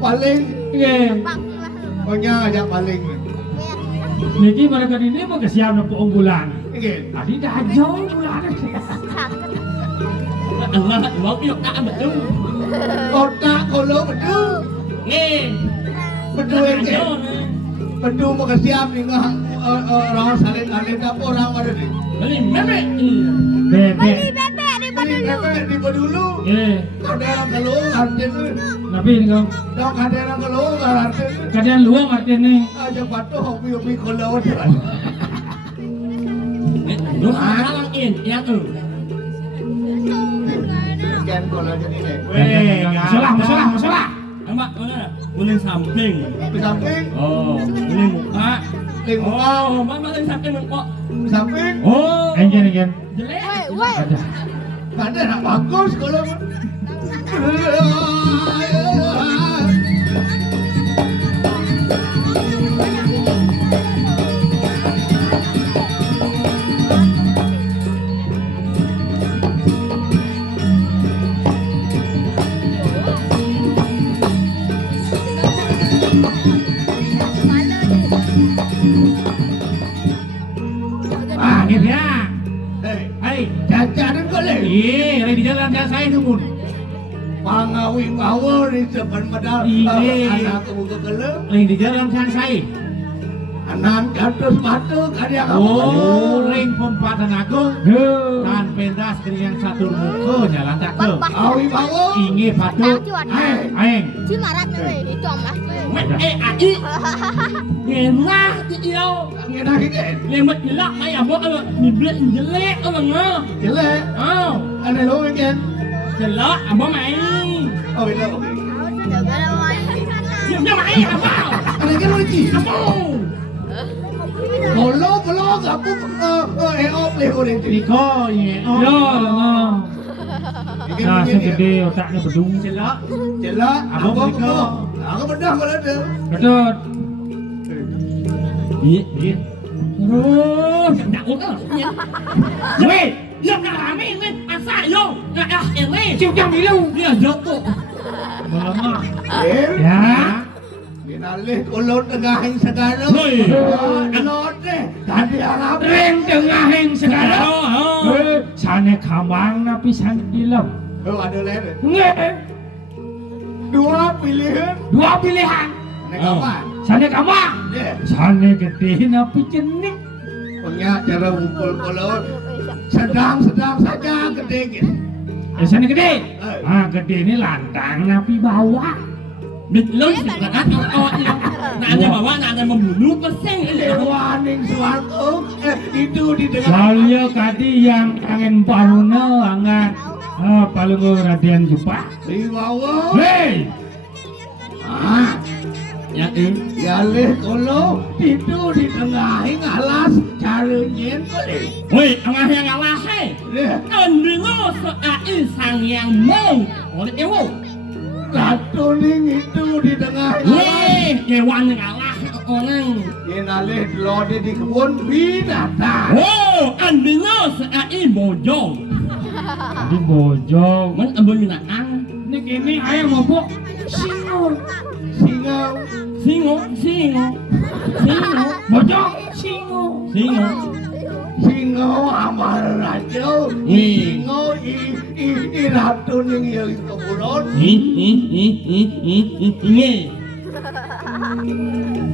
paling. Nggih. Oh nya aja paling. Niki mereka ini mau kesiap na poong bulan. Nggih. Tadi dajo bulan. Allah mau yuk tak betul. Otak kalau bedu. Nggih. Bedu nggih. Bedu mau kesiap nih orang salin-salin apa orang ada nih. Beli bebek. Bebek. Bebek di dulu. Nggih. Ada orang keluar artin. Nabi niku. Dok ada orang keluar artin. Kadian luang artine. Aja patuh hobi-hobi kalau dia. Lu halang yang Kan kalau jadi nih. Masalah. Mbak, mana? Mulai samping. Di samping, Oh, mulai muka. di muka, Oh, mulai samping kok. di samping. Oh, Enjen. jelek. Ada. Ada nak bagus kalau. Ah, gitu ya. Hei, jajanan kau leh. Iya, di jalan saya itu. Pangawi bawa ni sepan medal. Anak kebuka kelem. Lain di jalan saya. Anak katus batu karya kamu. Oh, lain pempatan aku. Kan pentas yang satu muka jalan tak ke. Awi bawa. Inge patu. Aeng. Itu amat. Ai. Ngemah iyo. Ngena kita. Lemet jelek ayah buat apa? Ni belet jelek apa ngah? Jelek. Oh, Ada lo weekend. jelek apa main? Oh itu. Dia main apa? Ada kan lagi. Apa? Belum aku off leh orang itu. Niko, iya. Yo, lah. Nah, segede otaknya bedung. Jelek. Abang Niko. aku bedah kalau ada. Betul. Iya. Oh, sedap udah. Weh, Yo nak rame ni, asa yo. Nak ini. cium jam dulu. Dia jatuh. Melemah. Ya. Ya. Dinalih kulot tengahin sekarang. Hoi. Kulot deh. Tadi harap. Ring tengahin sekarang. Sana kamang na pisan ilem. Oh ada lele. Nggak. Dua pilihan. Dua pilihan. Nek apa? Sana kamang. Deh. Sana gede na picenik. Punya cara mukul kulot. Sedang saja gede gitu. Sana gede. Ah, gede ini lantang napi bawah. Belum sekarang awak yang nak ada bawa nak ada membunuh pesing. Dewaning suaraku itu di tengah. Saya kadi yang kangen paluna angan. Palungo Raden Jupa. Di bawah. Hei. Ah. Ya ini. Ya leh kalau itu di tengah alas cara nyen boleh. Woi, angah yang ngalah hei. Deh. Kan bino seai sang yang mau. Oleh ewo. Ratuning itu di tengah alas. Woi, kewan yang ngalah orang. Yenaleh lode di kebun binatang. Oh, kan bino seai bojong. Di bojong. Mun ambon binatang. Ini kini ayam mabuk. Singo. Singo. Singo. Bojong. Singo. Singo amal rajo. Singo i ratuning yang kebun. Ini.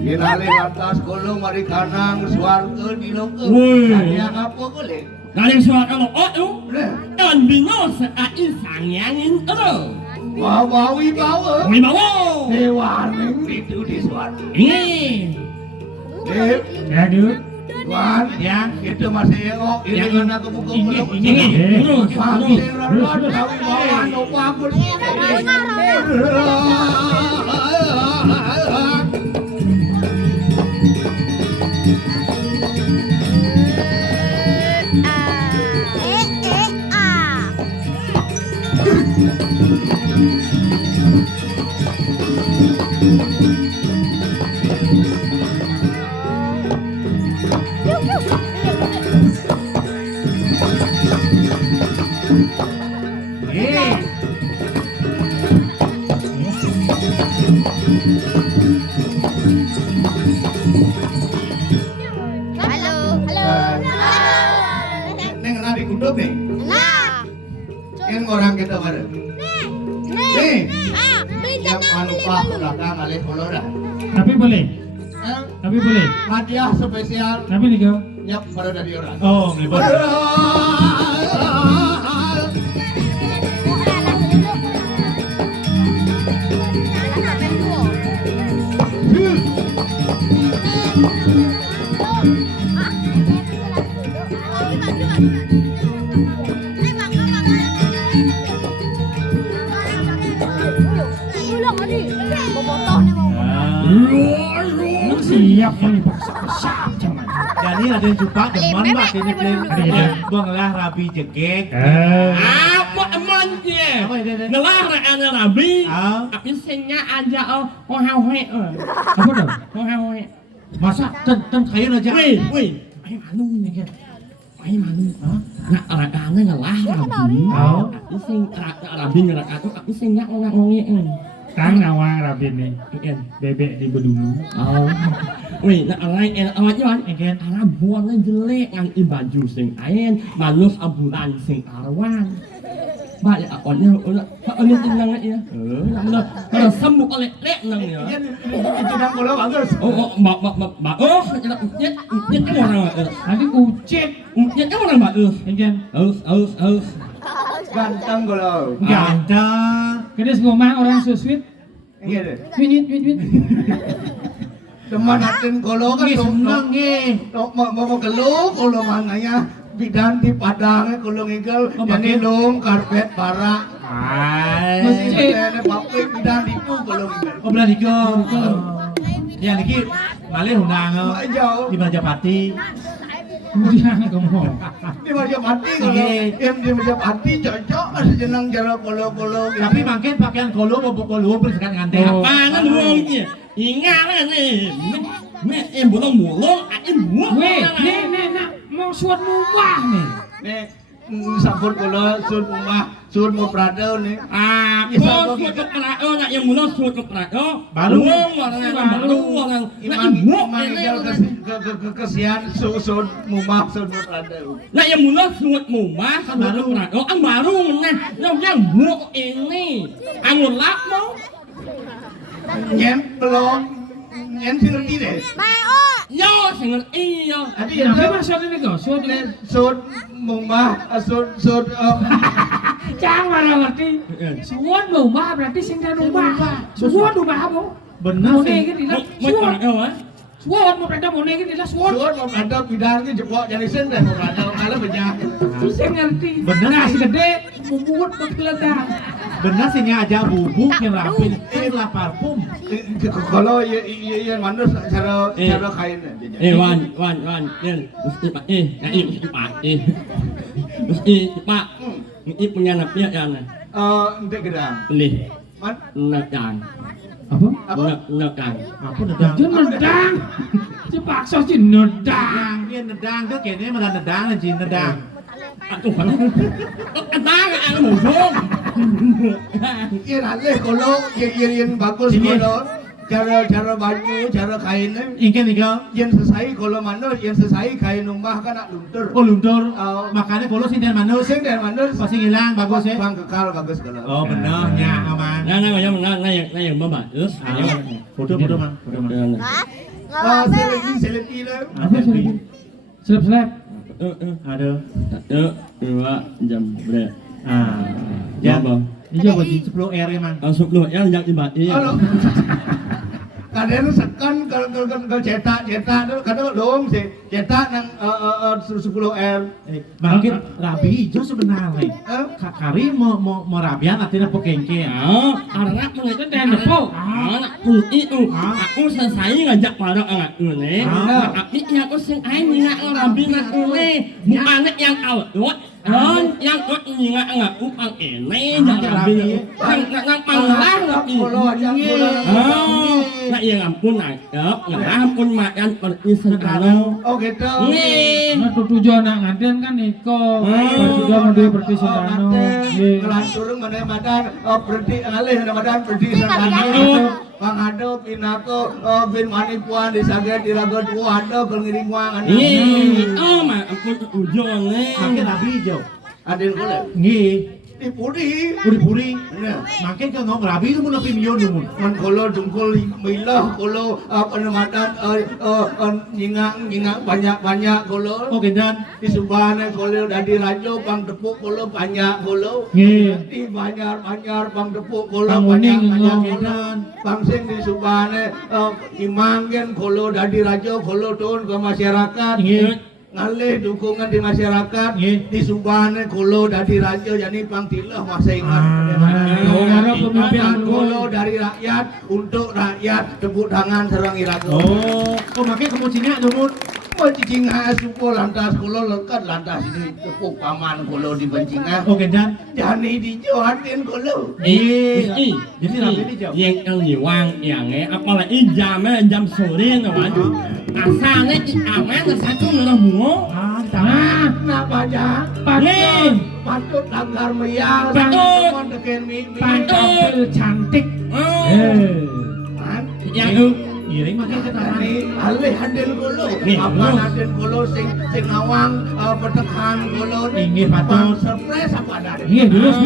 Yenaleh atas kolong mari kanang suarga di loke. Woi. Yang apa boleh? Galing suara kalau oh, Deh. kan bino seai sang yang ini. Bawawi bawa. Woi bawa. Dewaning itu di suarga. Ini. Deh. Ya, Dut. Tuan, Ya. itu masih engok. Ini kan aku buka belum. Ini. Terus. Masih rarot, tapi bawa no bagus. Halo. Halo. Neng nari kuduk nih. Nah. Yang orang kita bareng. Nih. Ah, beli Yang tanah beli lupa bolu. belakang alih kolora. Tapi boleh. Tapi boleh. Hadiah spesial. Tapi nih kau. Yap, pada dari orang. Oh, melibat. Lu siap nih siap cuman. Jadi ada jumpa teman mbak ini Iya. buang lah rabi jegek. Apa emannya? Apa ini? Ngelarang anak rabi. Ah. Tapi senya aja oh hawe. Apa dong? Oh hawe. Masa ten kayu aja. Wih, ay manung nih kan. Ay manung. Nak anak ngelarang rabi. Oh. Tapi sing rabi ngelarang aku tapi senya ngomong. Tang nawa rabin nih Ikan. bebek di bedulu. Oh. Wih, nak orang awak jalan, ikan Arab buangnya jelek ngan baju sing ayen, manus ambulan sing arwan. Banyak awaknya, awaknya tenang ya. Kalau sambuk oleh lek nang ya. Itu dah kalau bagus. Oh, mbak, nyet orang, Nanti kucet, nyet orang mbak, enggan. Ganteng kalau. Ganteng. Kedes ngomong orang so sweet. Iya deh. Win. Teman atin kalau kan Nggih seneng nggih. mau keluh kalau mananya bidan di padang kalau ngigel Oh, jadi pakai? dong karpet barak. Hai. Mesti ada paprik bidan itu kalau ngigel. Oh benar diko. Ya niki malih undang Jauh. di Majapahit. Kemudian kamu. Di Majapahit kalau Iya. yang di Majapahit cocok senang cara kalau Tapi makin pakaian kolo mau kolo bersekat ngante. Oh. Apaan ngomongnya? Ingat nih, bolong, Weh, nih, nak mau suat mubah nih. nih sabun kalau sun mau prado nih. Apa suatu kerao nak yang mula suatu kerao Baru. orang nak Iman ibu ngigel kesian sun mau prado. nak yang mula suatu mumah suatu kerao ang baru nah yang bu ini angun lap mau Nyen belum nyen sih ngerti deh. yo sangat iyo Tadi Tapi ya maksudnya nih kau, suat ini. sun mumah sun Jangan marah ngerti. Suat mubah berarti sing dan mubah. Suat mubah apa? Bener Mone sih. kan tidak. mau Suat. kerao ah Suat mau berada mone kan tidak suat. sun mau prado bidan ke jepok jadi sen dan mau prado kalau banyak. Susah ngerti. Bener. Nasi gede, bubut berkeledang. Bener sih aja bubuk yang rapi. Ini lah parfum. Kalau yang mana cara kain wan mesti pak mesti pak ini punya napiak yang untuk gedang. beli Man, nedang Apa? apa? nedang Apa nedang? Jangan nendang. Dipaksa sih nendang. Nedang, dia nedang tuh kayaknya malah nedang aja nedang. aku nedang ang musuh Iya nanti kalau yang bagus kalau cara baju, cara kainnya Ingin nih kau. yang selesai kalau mana yang selesai kain rumah kan nak luntur. Oh luntur. Oh. Makanya kalau sih dan manus. Sing dan mana Pasti hilang bagus ya. bang kekal bagus kalau. Oh bener ya aman. nah yang bapak terus Foto mang. Foto mang. Seleti lah. Apa sih? Selap-selap. Aduh. 1, 2 jam berapa Jam. Iya baju. 10 R emang. langsung keluar yang ibadah Halo. Kadang sekan kalau cetak kadang dong sih cetak nang 10 R. Mungkin rabi hijau sebenarnya. Kari mau rabian artinya pokengke. anak mengajar Dan depo. anak itu aku selesai ngajak para anak ini tapi yang aku sing aing minyak rabi nak ini bukan yang awet yang kau ingat enggak upang ini jangan rabi yang panglah rabi nak yang ampun nak ampun makan seperti sekarang Oh gitu. nih Nah tujuan nak nganten kan Iko. Tujuan mau dia berarti sedano. Kelas turun mana madan berhenti alih mana madan berhenti sedano. Mangado pinako bin manipuan disaget diragot wado keur ngiring wang anak. Mà aku ujung Makin rabi hijau. Adin kule. Nggih. Di puri. Puri-puri. Nah, Makin ke ngomong rabi itu mun 8 milyon mun. man kolo dungkul milah kolo penemadan nyingak banyak kolo. Oh gendan. Di subane kolo dadi rajo pang tepuk kolo banyak kolo. Nggih. Di banyak pang tepuk kolo Pang banyak uning, kolo. gendan. Pangsing di subane imanggen kolo dadi rajo kolo turun ke masyarakat. Nggih. Ngalih dukungan di masyarakat. Nggih. Di subane kolo dadi rajo jadi pangtilah masaingan. Pemimpin Kolo dari rakyat untuk rakyat tepuk tangan serang irago. Oh makin kamu cinya mun. Bencingah supo lantas kolo lekat lantas ini tepuk paman kolo di bencingah. Oh gendan. Jani di johatin kolo. Jadi rabi hijau. yang wang yang apalagi jam sore nawan asalnya aman satu nggak mau Tangan. Kenapa aja? Patut langgar meyal. Patut. Mon deken mimi. Tampil cantik. Man, yang Iring makin ke tangan. Jani alih haden kolo. Nih, Apa terus. haden kolo sing awang petekan kolo. Inggih, patut. Surprise apa ada? Iya, terus.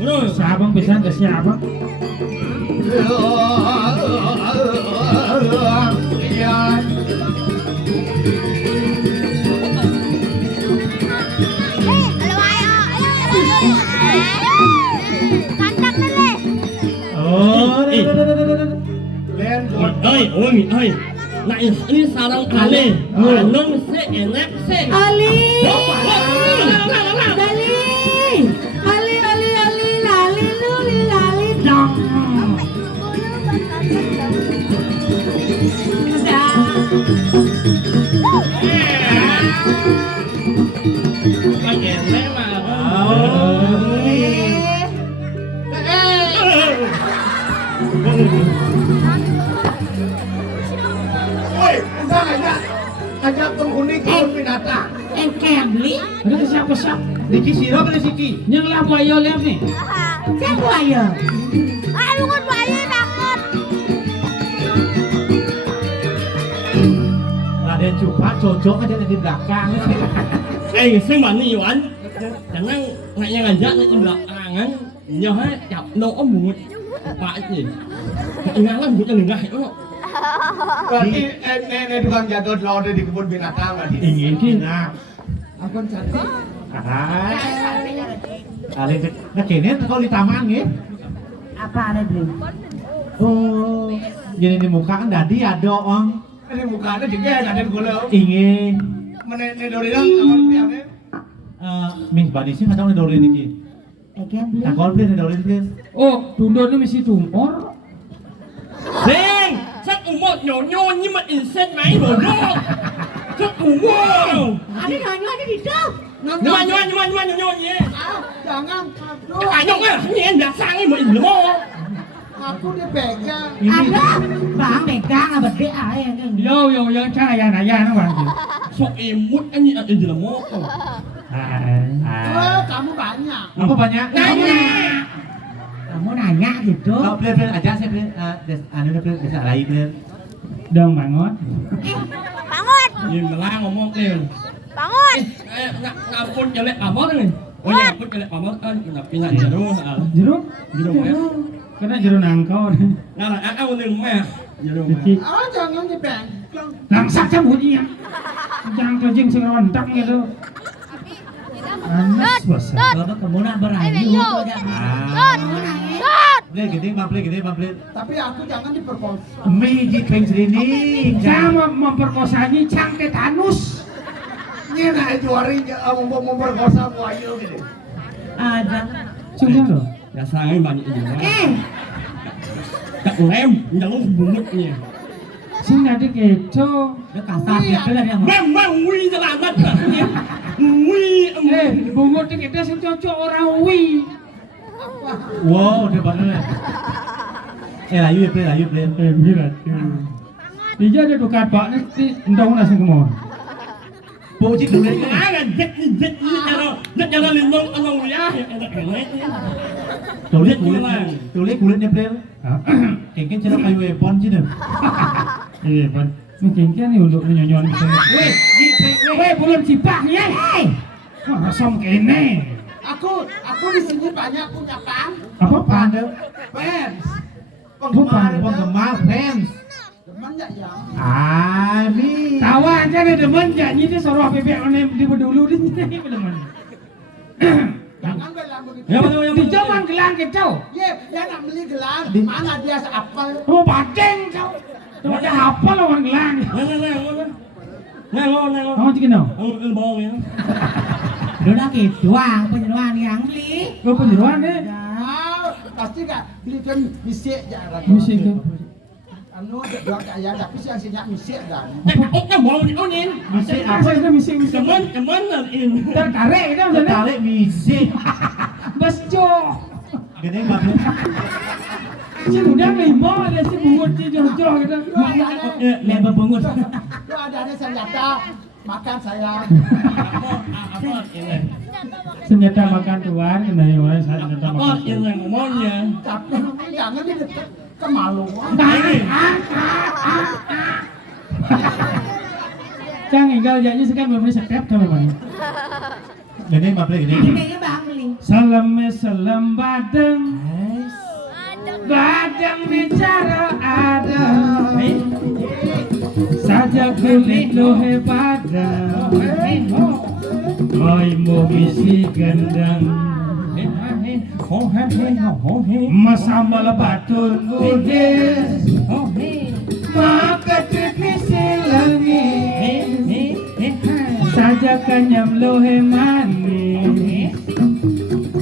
Terus. Sabang pisan ke siapa? Ya. Halo ayo. Kantang nele. Oh. Len ơi lại đi sao đâu kali nông sẽ enak sẽ Ali. Lali luli lali dong. Cái enak mà Woi, usah ngajak penghuni kebun binatang. Kembali. Ada ke siapa? Niki sirap ada siki. Yang lapa yo lihat nih. Siapa ya? Ayo kan bayi takut. Raden Cupa cocok aja di belakang. sinh bạn đi ăn chẳng năng ngại ngajak di belakangan nyoh chọc nỗ mulut apa sih ngalah bukan enggak itu Berarti ini tukang jatuh laut di kebun binatang berarti. Ingin kita. Akon cantik. Hai. Kali nah kene kalau di taman nggih. Apa ada belum? Oh. Jadi di muka kan dadi ada ong. Ini mukanya juga ada gula. Ingin. Menene dorirang aman piane. Mis badi sih ngadong dori niki. Kembali. Nah kalau beli dori please. Oh, tundurnya mesti tumpor. Ding chắc một nhổ nhô nhưng mà insect máy rồi nhô chắc wow Ada nanya di situ. nhưng mà nhô nhé Jangan. à nhô cái nhé đã sang cái mình lắm Aku dipegang. Ada. Bang megang apa dia yang ini. Yo, cara yang nanya nang bang. so imut anh nhỉ anh là mô Kamu banyak. Apa banyak? nanya Kamu nanya gitu. Oh, please aja saya please. Anu please bisa lagi please. Dong bangot. Bangun. nhìn mà la ngomong liền Bangun. ngapun jelek apa nih oh ya ngapun jelek apa kan pindah jeruk Jeruk? jeruk ya Kena jeruk nangkau. nah là ăn đừng mẹ jeruk Jadi Jangan dipegang. langsak cabutnya. Jangan kejing sing rontak gitu. Anas bos. Bapak kamu nak Ayo berayu yo. tuh jangan. Dot. Dot. Please gede bang please. Tapi aku jangan diperkosa. Miji peng sini. Sama memperkosanya cang tetanus. Ini nak juari memperkosa buaya gitu. Ada. Sudah loh. đã sang cái bạn gì đó Eh, cậu em nhớ bụng nhỉ Sing ada gitu. udah kasar gitu lah dia mau. mang nguy ra làm đất à nguy Bungut kita sing cocok orang wi. Wow, udah banget. Layu please. Birat. Dia ada dukat pak nanti ndong langsung ke mau. Puji dulu á là dịch như cho nó lên nông ăn nông giá Tulis kulit nyebrel. Kengken cara kayu weapon sih deh. Iya, Pan. Mungkin nih untuk nyonyon gitu. Weh, belum cipak ya. Wah, som kene. Aku di sini banyak punya pan. Apa pan? Fans. Penggemar fans. Teman ya yang. Ani. Tawa aja nih demen janji dia suruh bebek onem di bedulu di sini demen. Jangan bilang begitu. Ya betul yang Di zaman gelang kecau. Ye, dia nak beli gelang. Mana dia seapel? Oh, badeng kau. Tuh ada apa lawan gelang? Nengok. Kamu cikin dong? Ang bawang ya. Udah sakit doang, penyeluan yang beli. Kau penjeruan deh. Pasti kan belikan misik jarang. Musik ke? Anu ada dua kaya tapi yang sinyak misik dan. Ang bawang ni onin. Musik apa itu musik? Keman nan in. Tertarik itu sana. Tarik misik. Besjo. Gede banget. Si udang lima ada si bungut si jojo gitu. Lebar bungut. Itu ada senjata makan saya. Apa ini? Senjata makan tuan, kena yang mana senjata Apa makan. ini ngomongnya? Tapi jangan di dekat kemaluan. Cang engkau janji sekarang belum bisa tap kamu mana? Gede banget gede. Ini bang beli. Salam badeng. Badeng bicara ada. Saja kulit lohe badeng. Oi mau bisi gendang. Masambal batur budis. Maka tripni silangit. Saja kanyam lohe manis.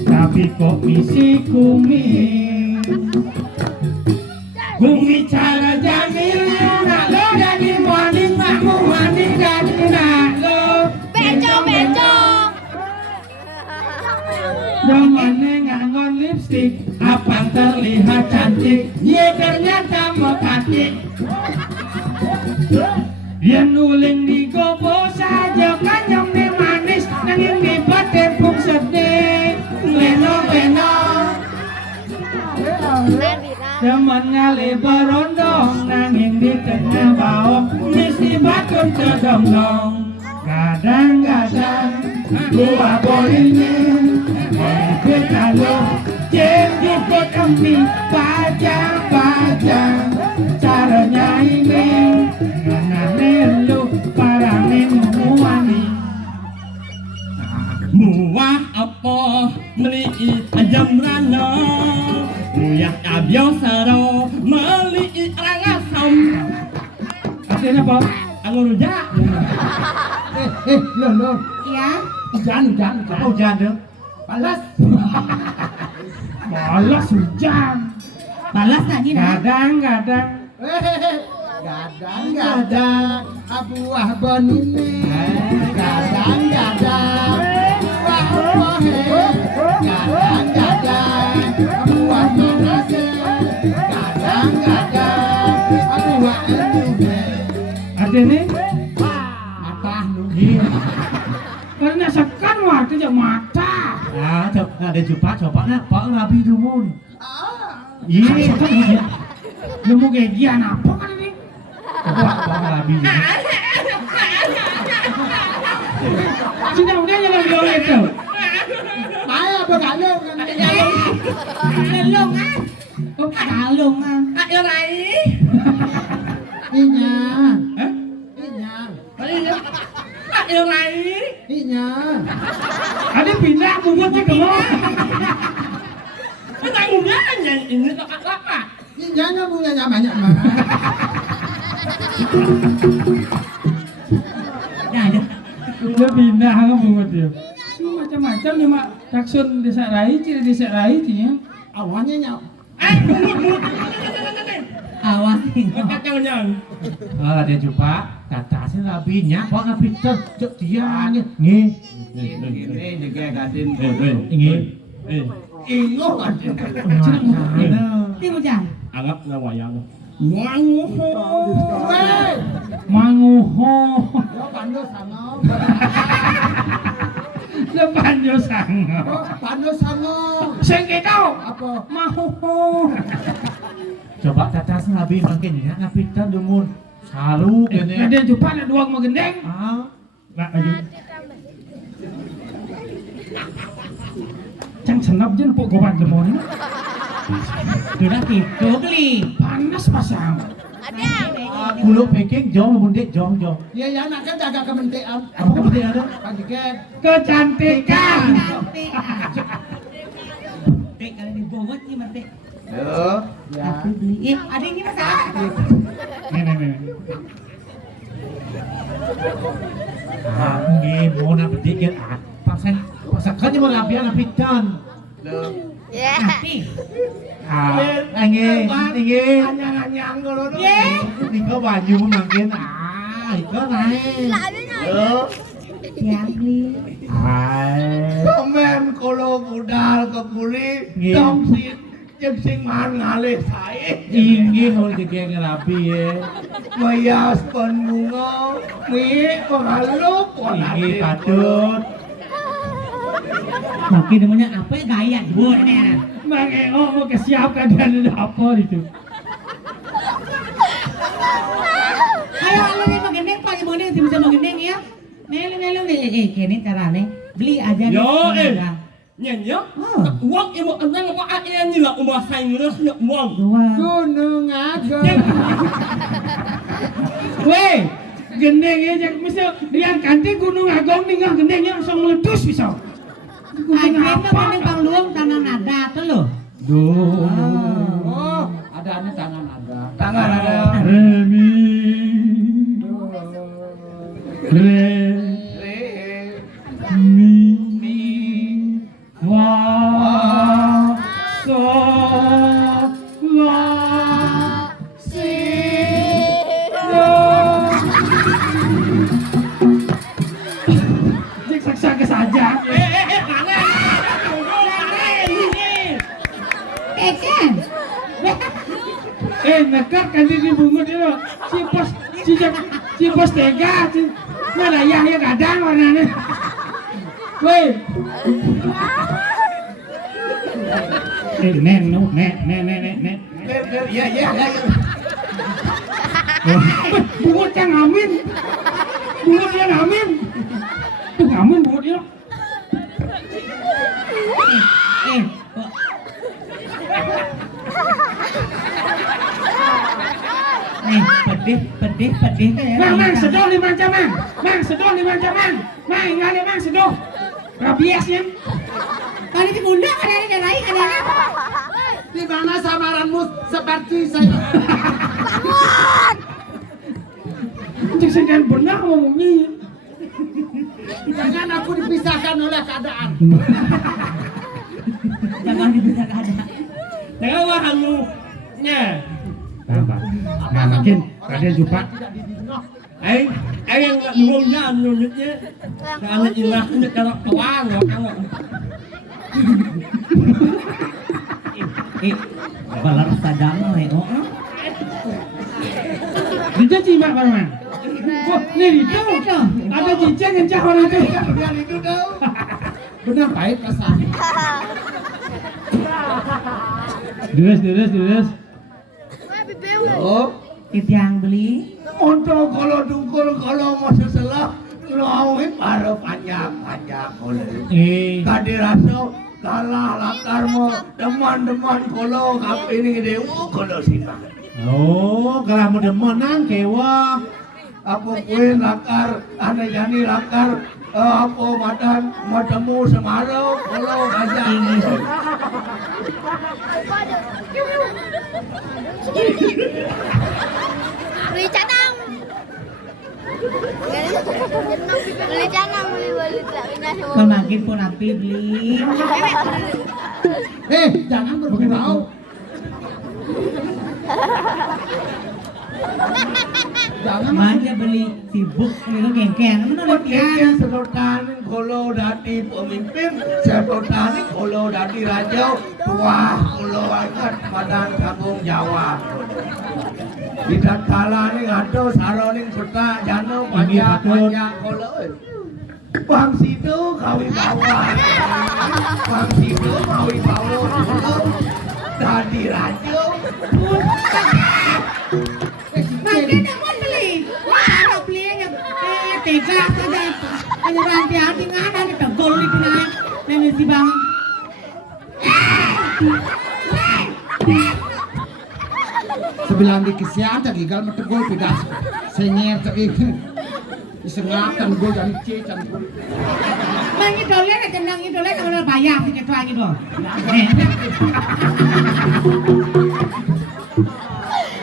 Tapi kok misi kumis. Gumi cara jamil nak lo jadi morning nak morning jadi nak lo. Bencong. Zamannya ngangon lipstick, apa terlihat cantik? Ye ternyata mekatik. Yang nuling di gobo saja kanyang di manis, nanging di patepung sedih. Leno. Zaman ngale berondong, nanging di tengah bawah, mesti bakun cedong-dong. Kadang-kadang gua bolehnya ikut lalu jadi ikut kambing baca caranya ini nganane lu para nemuani Muah apa meli ajam rana. Muyak abyo saro meli rangasam. artinya apa? Ang rujak. Lo. Iya. Hujan. Apa hujan dong? Balas. Balas hujan Balas lagi nah. kadang-kadang Gadang buah benine. Gadang buah pohe. Gadang buah manase. Gadang buah endume. artinya Mata nu. karena sekan artinya mata Ada coba nak Pak Rabi Dumun. iya nemu kegian apa kan ini Pak Rabi. sudah jalan bilang itu Maya bergalung. Lelong ah. Oh, kalung ah. Ayo rai. Inya. Hah? Inya. Ayo rai. Inya. ada pindah bungkusnya ke bawah Tanggungan ini kakak. Inya punya banyak mah. Nah, ada. udah pindah kan bungkusnya macam-macam nih mak taksun desa rai ciri desa rai ya Awalnya nyau. Awas. Kacaunya. Ada coba tata sih Rabinya Pak Rabi cek dia nih. Ini juga gadin. Ingo Ini bujang. Anggap na wayang. Wanguho. manguho Yo pandu sana. Depan yo sango. Panos sango. Sing itu Apa? mau. Coba tatas nabi makin ya napitan dumun. Salu kene. Ada jupan ada duang mau gendeng. Ah, Lah aja. Cang senap jen pok gobat lemon. Sudah gitu beli. Panas pasang. kulo peking jong mun dek jong. Ya ya nak kan jaga kementerian. Apa penting ada? Kaget. Kecantikan. Cantik. Dek kalau dibobot nih mati. Yo. Aku beli. Ada ini masalah. Nih. Ah, nggih mau na penting kan. Paksakan mo labian napitan. Tapi. Nggih. Anyang-anyang kalau tu. Iko baju makin iko naik. Yo. Ya beli. Komen kalau budal ke kuri, Nggih. dong sing man ngalih sae. Inggih hol dikek rapi ya. Mayas penbunga, mi pengalup, Inggih patut. Makin namanya apa ya gaya buat nih. Mang Eo mau kesiapkan dan apa itu? Ayo lu nih mengendeng pak mengendeng bisa mengendeng ya. Nelu nih kini cara nih beli aja nih. Yo nyanyi uang ibu kenal apa aja ni lah umah saya ngurus nak uang. Gunung Agung. Weh, gendeng aja misal yang kanti Gunung Agung nih gendengnya langsung meletus bisa. Akhirnya mengendeng bang luang tanah nada tuh lo. Oh, ada ane tangan ada. Tangan ada. Remi, re, mi, fa, sol, la, si, do. Cek saksa saja. Eken. Nekak kan di bungut itu. Si pos tega, mana ya kadang warnanya. Woi. Nek. Ya. Bungut yang ngamin. Tuh ngamin bungutnya. Nih, pedih kan ya. Mang sedoh 5 jam, Mang. Mang, ngali Mang sedoh. Rabiesnya. Kali di bunda ada lain. Di mana samaranmu seperti saya? Cek sekian benar ngomongnya. Jangan aku dipisahkan oleh keadaan. Jangan dibilang ada. Jangan wahanmu nya. Nah, makin kalian jumpa. Yang nak nuangnya nunyutnya. Kalau ilah ini kalau tuang kalau. Balar sadang oh. Dia cimak mana? Wah, nih itu. Ada cincin yang cah orang itu. Biar itu tahu. Benar baik pesan. Terus. Oh, Itu yang beli. untuk kalau dukul kalau mau seselah ngawin baru panjang oleh. Tadi rasa kalah lakar mo teman-teman kalau kapini dewa kalau sibak. Oh, kalau mau demenan kewa. Apa kue lakar, ane jani lakar, apa madan mau temu semarau kalau aja. Beli canang. Beli canang beli telaknya semua. Semakin pun api beli. Jangan berbau. Jangan Manja beli sibuk itu gengkeng. Menurut Yang dia. sedotan kalau dari pemimpin, sedotan kalau dari raja, tua kalau akan badan tanggung jawab. Tidak kalah ni ada saroning serta jano panjang kalau. Bang situ kawin bawah. Bang situ kawin bawah. Tadi rajo. Makin aku beli. Wah, belinya tega saja. Penyerahan hati nggak ada tegol di tengah. Nenek si bang. Sebilang di kesian tadi gal metegol pedas. Senyer cek ini. Isengatan gue jadi cecan gue. Mang idolnya ada jenang idolnya kalau bayar tiket tuang itu.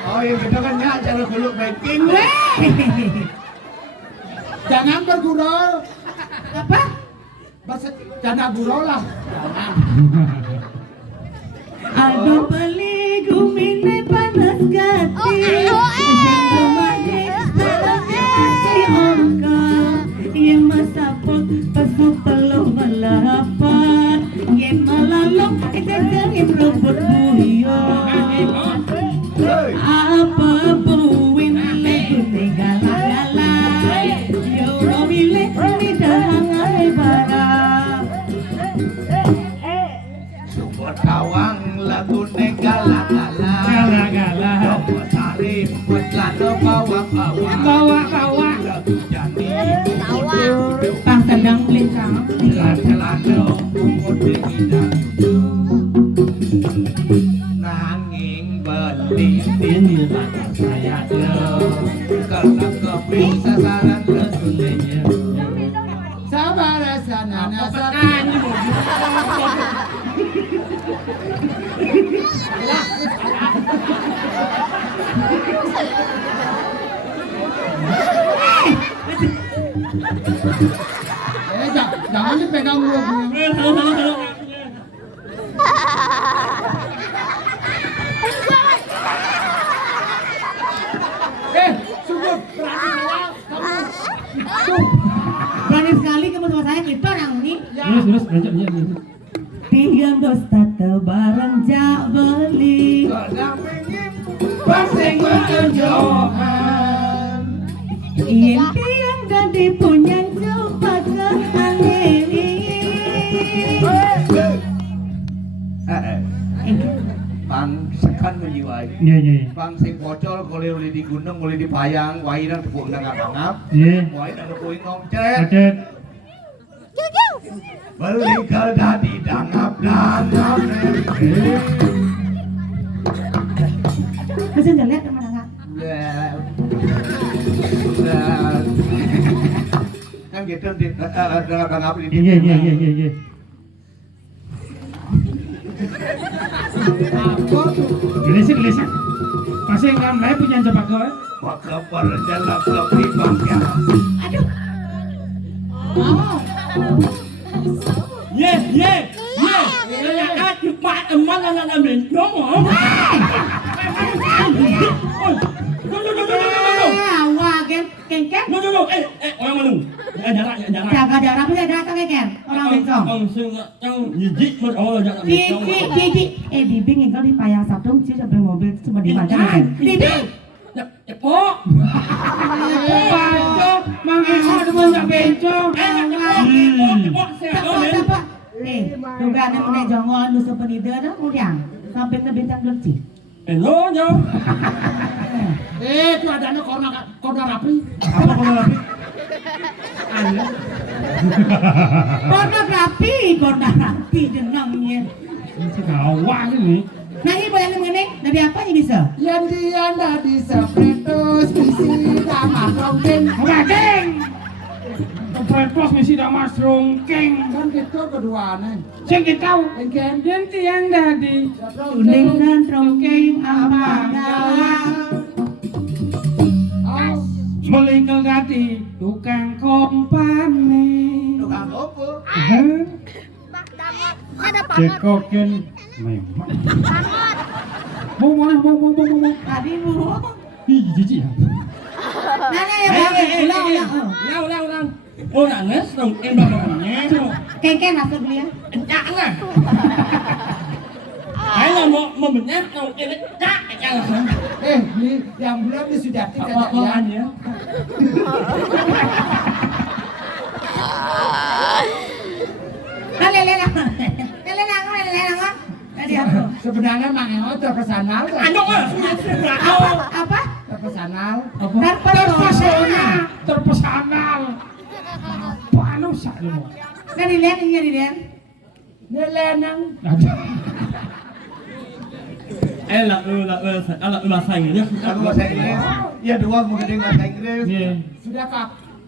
Oh iya kita kan nggak cara kuluk banking. Jangan bergurau. Apa? Jangan gurau lah. Aduh beli gumine panas gati. Yang masapot pasu pelong malapan. Yang malalong yang robot buyo. Apa buwin lagi gala-gala. Yo romile ni dahangai bara. Sumber kawang lagu negala-gala. Gala-gala. Dopo sari mutlano bawang-bawang. Bawa-bawa. Lagu jani. Pang sedang belincang. Celana umur dingin nanging belitin mata saya kalau keping sasaran betulnya Sabar sana nasakan. Jangan dipegang gue. Sungguh Berani sekali kamu sama saya itu orang ini. terus belajar ya. Tiga dos tata barang jak beli. kadang pengen pasang berjohan Ien tiang gede punya coba ke aliri. Bang sekan menjiwai Iya iya. Bang sing pocol kalau di gunung boleh dipayang wai nang tepuk nang ngangap Iya. wai nang tepuk ngomcret Ada. beli kada di dangap-dangap Bisa lihat teman enggak? kan gitu di dangap-dangap di Iya iya iya iya iya. Gelisik gelisik. Pasti yang kamu lain punya coba kau. maka perjalanan ke pribangnya Ye, ye, ye. Kaya cepat emak anak ambil dong. Wah, kengkek. Orang mana? Jarak. Jaga jarak punya jarak kengkek. Orang bencong. Yang jijik pun orang jangan Cici. Bibing engkau dipayang sabtung sih sampai mobil cuma di mana kan? Bibing. Oh, Paco, manggil orang mau bencong. Apa? Juga ada punya jongol lu sepenida dah udah sampai ke bintang lerci. hello nyo. Itu ada anak korna rapi. Apa kalau lagi? Korna rapi denangnya. Gawang ini. Nah ini boleh mengenai dari apa nih bisa? Yang dia ndak bisa pretos misi sama rongkeng. Rongkeng. Pretos misi sama rongkeng. Kan kita keduanya. Sing kita engken yang tiang dadi. Uling dan rongkeng apa galang. Melikel dadi tukang kompane. tukang opo Ada pangat. Cekoken memang. Mau. Tadi bu. Ih, jijik ya. Nana ya Ulang. Oh, nangis dong. Bapaknya. Kengkek masuk beli ya. Jangan. Saya mau benyek, mau ini jangan. Beli yang belum sudah tidak Apa-apaan ya? Sebenarnya mang terpesanal. Apa? Terpesanal. Terpesanal. Paano sa mo? Narilen, narilen. Nelenang. Enak bahasa Inggris. Aku bahasa Inggris. Ya dua mungkin bahasa Inggris.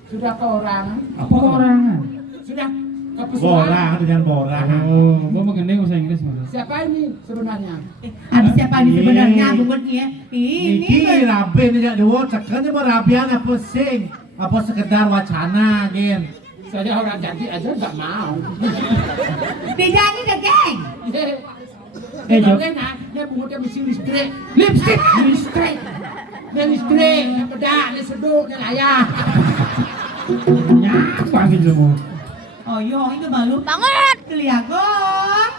Sudah ke orang. Apa keorangan? Sudah ke pesuan. Borang dengan borang. Oh, gua mengenai bahasa Inggris mas. Siapa ini sebenarnya? Ada siapa ini sebenarnya bukannya? Ini rabe nih dua cekernya berabian apa sing? Apa sekedar wacana gen? Saya orang janji aja nggak mau. Tidak ini the geng. Jangan nah, dia bunga mesti listrik. Lipstick, listrik. Dia listrik, beda, dia seduk, dia layak. Nyapa gitu mo? Oh iya, itu malu. Banget. Keliagon.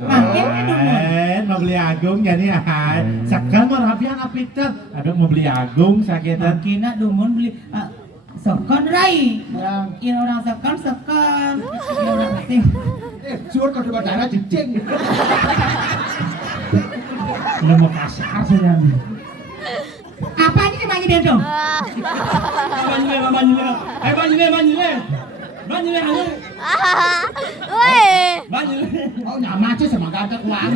Makin kedungan. Mau beli agung jadi ahai. Sekarang mau rabian apitan. Aduh mau beli agung sakitan. Kina dumun beli sekon rai. Ya. Ini orang sekon. Ini orang asing. Suruh kau coba darah cicing. Udah mau kasar saja. Apa ini namanya dia dong? Banjir. Woi. Oh nyama aja sama gak ada uang.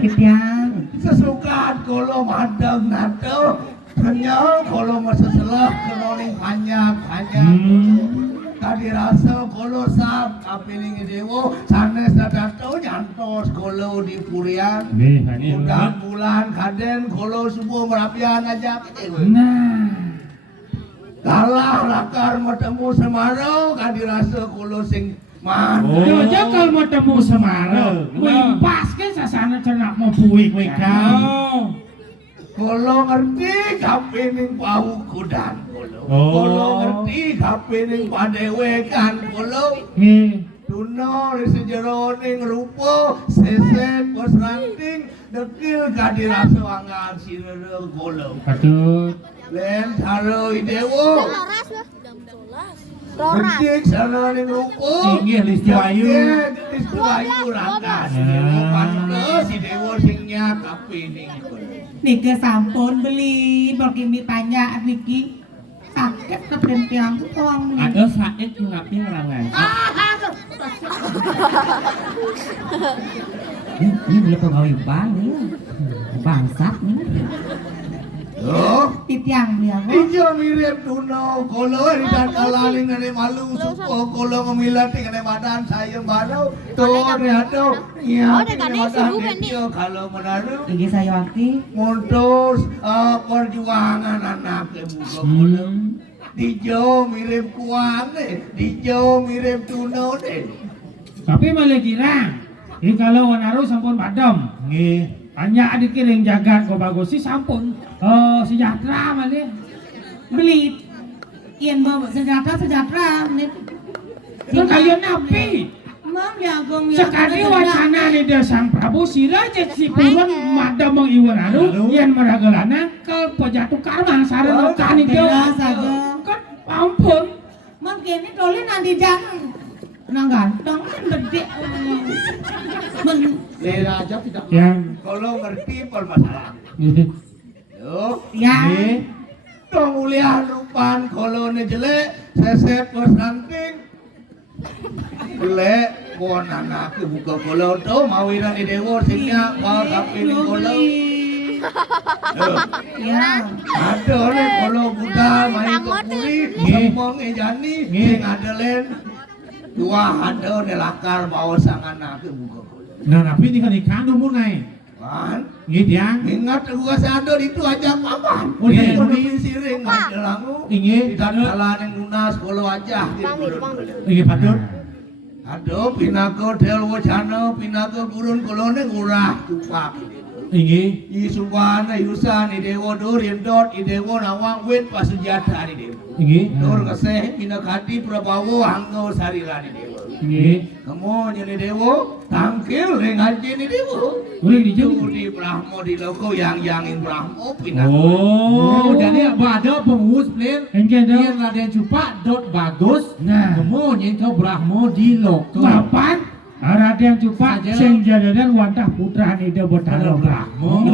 Kitiang. Sesukaan kalau madang nato. Kenyal kalau masa selah keloning panjang. Tadi rasa kalau sab kapiling dewo sanes dadato nyantos kalau di purian. Udah bulan kaden kalau subuh merapian aja. Nah, Kalah lakar bertemu Semarau kadi rasa kalau sing mana. yo kalau mau temu Semarang, pas ke sasana cenak mau buik kau. Kalau ngerti kapiling pau kudan kalau. Oh. Kalau ngerti kapiling padewekan kalau. Duno sejeroning rupo seset pos ranting dekil kadi rasa anggaan sirere kalau. Patut. Len haro idewo. Loras lah. Loras. Becik sana ning rupo. Inggih listiwayu. Listiwayu rangkas. Dewo pantes si dewo sing nyakapiling kalau. Nika sampun beli berkimi tanya Vicky sakit kepentingan tuang Ada saat ngapain ngerangan. ini belum pegawai bank nih bangsat nih Loh, titiang dia ijo mirip duno kalau tidak kalah dengan malu suko kalau ngemilat dengan badan saya baru tuh ada ya dengan kalau menaruh ini saya waktu motor perjuangan anak muka kalau dijo mirip kuang deh dijo mirip duno deh Tapi malah kira, ini kalau wanaru sampun padam. Nggih. Hanya adik kiring jagat kau bagus sih sampun. Oh sejahtera malah. beli ian bawa sejahtera nih Kan kayu napi. Mam jagung Sekali wacana ni dia sang Prabu sila je si purun madam mong iwanaru ian meragalana ke pejatu karma sareng kani dia. saja Kan ampun. mam kini dole nanti jangan nang ganteng kan gede Lera aja tidak Yang kalau ngerti permasalahan yo ya Nggih. dong uliah rupan kalau ne jelek sesep pos ranting jelek pon anak ke buka kalau tu mawiran di dewa singnya mau kapilin kalau ya ada ni kalau buta main ke puri ngomong ejani sing ada len dua ada ni lakar bawa sang anak ke buka kalau Nah, tapi ini kan ikan umur naik. kan Nggih, Diang. ingat gua sadar itu aja paman Oh, iya. ini siring ada langu Inggih. tidak kalah yang lunas kalau aja gitu Nggih, Patur. aduh pinako del wacana pinako gurun kolone ngurah tupak Inggih. Isubana Yusan Idewo Dur Indot Idewo Nawang Wit Pasujata Idewo Inggih. Dur Keseh Minakati Prabawo Hanggo Sarila Idewo Inggih. Kamu jadi Dewo tangkil dengan jadi Dewo Boleh dijauh. di Brahmo di loko yang Brahmo pindah Oh, jadi ada pengurus player Engke dah. yang Raden Cupak dot bagus. Nah. Kemudian kau Brahmo di loko. Papan Raden Cupak Saja. sing jadadan wantah putra ide botaro Brahmo.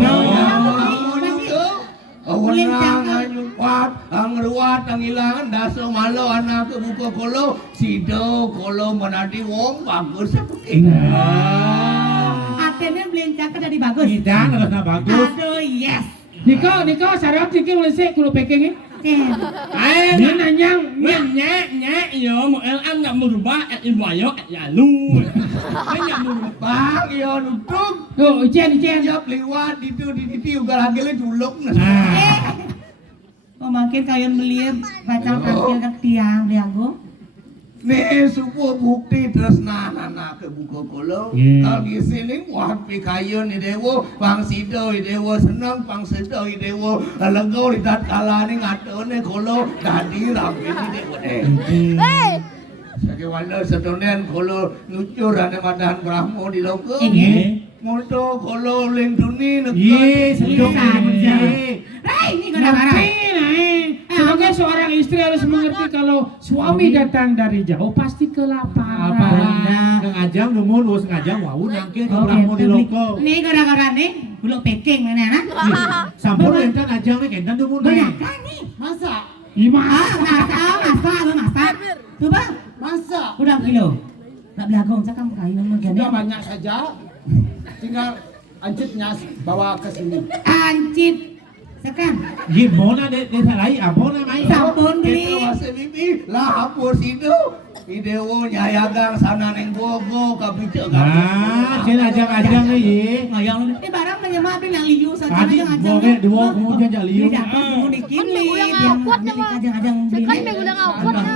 Awenang anyupat, ang ruwat, ang ilangan, daso malo, anak kebuka kolo, sido kolo menadi wong bagus apa Atennya belincak dari bagus. Tidak, harusnya bagus. Aduh, yes. Niko sarap sikit boleh sih kulo peking Ken. Ai Ini nanyang nhẹ yo một em ăn nhậm một ba em vài yo ya lu cái nhậm một Bang, yo nutuk, Oh, ijen. siap liwat, ditiu, galagilnya juluk Oh, makin kalian melihat baca tampil ke tiang diago. Nih suku bukti tresna anak kebuka kolo, Yeah. kalau di sini wah pikayun ni dewo, pang sido ni dewo senang, pang sido ni dewo lego di tatkala ni ngatone kolo, dadi rapi ni dewo deh. Hei, Sake wala sedonen kolo nucur ane madan Brahmo di loko. Inggih. Moto kolo ling duni Ye, sedung ye. Hei, ini gara-gara. Sebagai seorang istri harus mengerti kalau suami datang dari jauh pasti kelaparan. Apalah, ngajang numun, us ngajang wau nangkil ke Brahmo di loko. Ini gara-gara nih, belum packing mana anak. Sampun enten ajang nih kentan numun Banyak nih. kan nih. Masa? Ima. Masak. Coba, Masa? udah kilo. Tak belakang, saya kan kayu Sudah maganda. banyak saja. Tinggal ancitnya bawa ke sini. Ancit. Sekan. Ye, bona de thalai, bona mai. Sampun Kita beli. masih bibi lah hapus itu. Idewo nyayagang sana neng bogo kabicak Ah, cina ajang-ajang nih ye. Ngayang lu. Barang menyemah bilang liu saja Tadi ajang-ajang. boge dua kemudian jaliu. Ini dapat mau dikinli. Kan udah Yang ngapot milik nama. ajang-ajang beli. Sekan minggu udah ngapot na.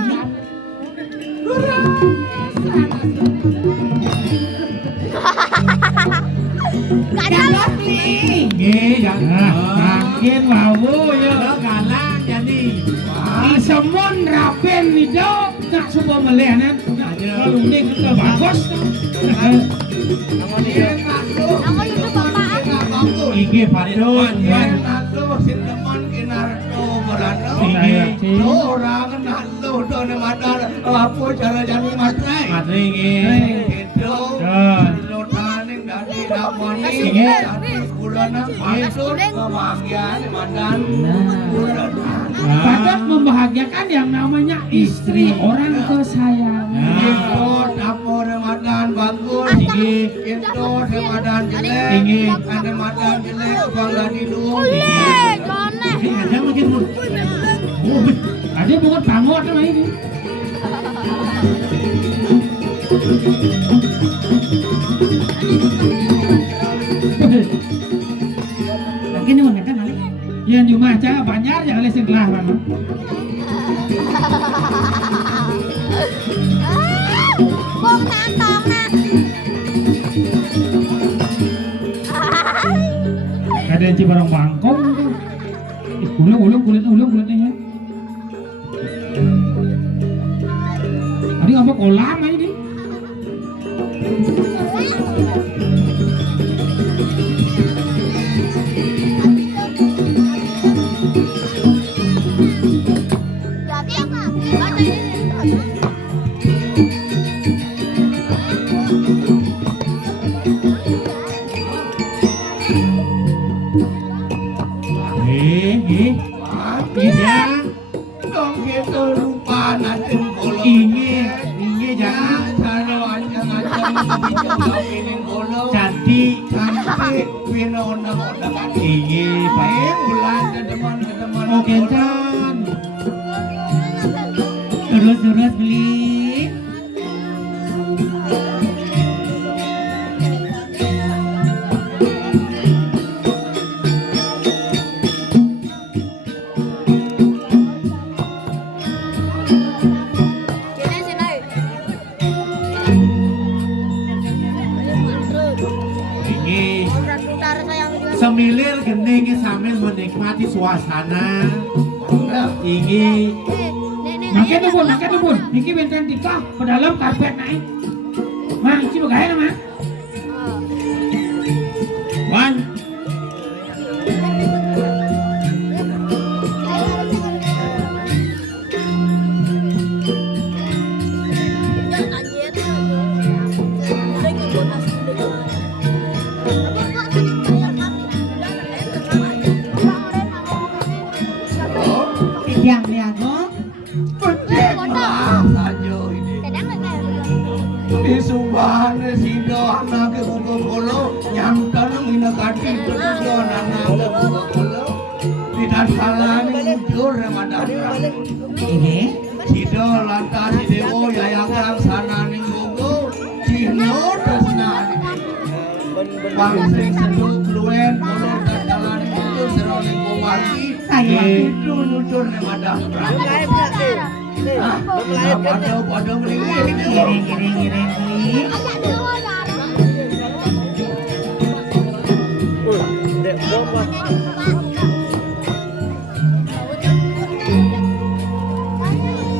Gak ada Dapat nih. Ye, jangan. Makin mau ya. Lo galang jadi. Isemon rapen itu nak coba melihat kalau ini kita bagus. Ako itu bapaan. Iki Faridun. Orang nalo don madar apa cara jadi matrai. Matri ye. Itu lo taning dari damani dari kulana masuk kebahagiaan madan kulana. Padat membahagiakan yang namanya istri orang kesayangan. Itu dapur Ramadan bagus. Itu Ramadan jelek. Tinggi. Ada Ramadan jelek bangga di luar. Boleh, Jone. Iki ajang makin mun. Ada bukan pangot sama ini. Lagi nih mau ngetang kali. Yang cuma aja banyak yang les kelah mana. Bong nantong na. Ada yang cibarang bangkong. Ulung ya. Tadi apa kolam ini? Jadi apa? Baca ini. Iya. Dong kita lupa nanti kalau Inge jangan. kalau anjang-anjang bicara kawinin kolo Cantik. cantik pino undang-undang Inge baik bulan ke depan Oh kencan. Terus beli. Sini sini. Inge. Putar sayang juga. menikmati suasana Nah, tinggi. Makin tuh bun. Niki benten tika ke dalam karpet naik. Mah, coba gaya nama. Wan, Yang liago. lah saja ini. Di subhane sido anak ke kolo nyangkan ina kati terus anak ke kolo. Tidak salah muncul ramadan. Ini. Sido lantas si dewo yayakan sana ning gogo cino tresna Bang sering seduk luen mulai terjalan itu seru ning gowaki Saya. itu nutur ramadan. Pada mending Kiri.